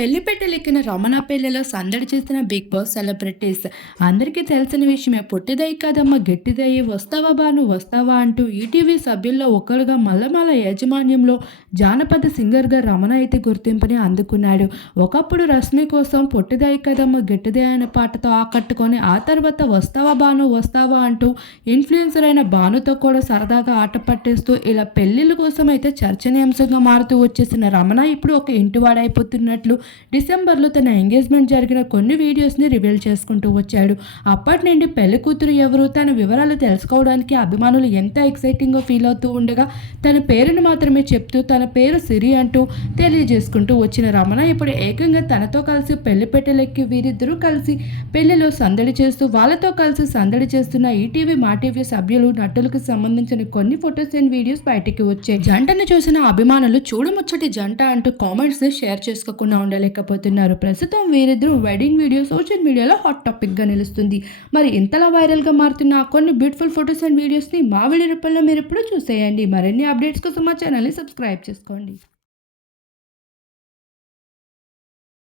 పెళ్ళి పెట్టెలెక్కిన రమణ పెళ్ళిలో సందడి చేసిన బిగ్ బాస్ సెలబ్రిటీస్. అందరికీ తెలిసిన విషయమే పుట్టిదై కాదమ్మ గట్టిదయ్యి వస్తావా బాను వస్తావా అంటూ ఈటీవీ సభ్యుల్లో ఒకరుగా మల్లమల యాజమాన్యంలో జానపద సింగర్గా రమణ అయితే గుర్తింపుని అందుకున్నాడు. ఒకప్పుడు రష్మి కోసం పుట్టిదై కదమ్మ గట్టిదే అనే పాటతో ఆకట్టుకొని ఆ తర్వాత వస్తావా బాను వస్తావా అంటూ ఇన్ఫ్లుయెన్సర్ అయిన బానుతో కూడా సరదాగా ఆట పట్టేస్తూ ఇలా పెళ్ళిళ్ళ కోసం అయితే చర్చనీయాంశంగా మారుతూ వచ్చేసిన రమణ ఇప్పుడు ఒక ఇంటివాడైపోతున్నట్లు డిసెంబర్లో తన ఎంగేజ్మెంట్ జరిగిన కొన్ని వీడియోస్ని రివీల్ చేసుకుంటూ వచ్చాడు. అప్పటి నుండి పెళ్ళి కూతురు ఎవరు తన వివరాలు తెలుసుకోవడానికి అభిమానులు ఎంత ఎక్సైటింగ్గా ఫీల్ అవుతూ ఉండగా తన పేరుని మాత్రమే చెప్తూ తన పేరు సిరి అంటూ తెలియజేసుకుంటూ వచ్చిన రమణ ఇప్పుడు ఏకంగా తనతో కలిసి పెళ్ళి పెట్టెలెక్కి వీరిద్దరూ కలిసి పెళ్ళిలో సందడి చేస్తూ వాళ్ళతో కలిసి సందడి చేస్తున్న ఈటీవీ మాటీవీ సభ్యులు నటులకు సంబంధించిన కొన్ని ఫొటోస్ అండ్ వీడియోస్ బయటికి వచ్చాయి. జంటను చూసిన అభిమానులు చూడముచ్చటి జంట అంటూ కామెంట్స్ షేర్ చేసుకోకుండా ఉండలేకపోతున్నారు. ప్రస్తుతం వీరిద్దరూ వెడ్డింగ్ వీడియో సోషల్ మీడియాలో హాట్ టాపిక్గా నిలుస్తుంది. మరి ఇంతలా వైరల్గా మారుతున్న కొన్ని బ్యూటిఫుల్ ఫొటోస్ అండ్ వీడియోస్ని మా వీడియో రూపంలో మీరు ఇప్పుడు చూసేయండి. మరిన్ని అప్డేట్స్ కోసం మా ఛానల్ని సబ్స్క్రైబ్ చేసుకోండి.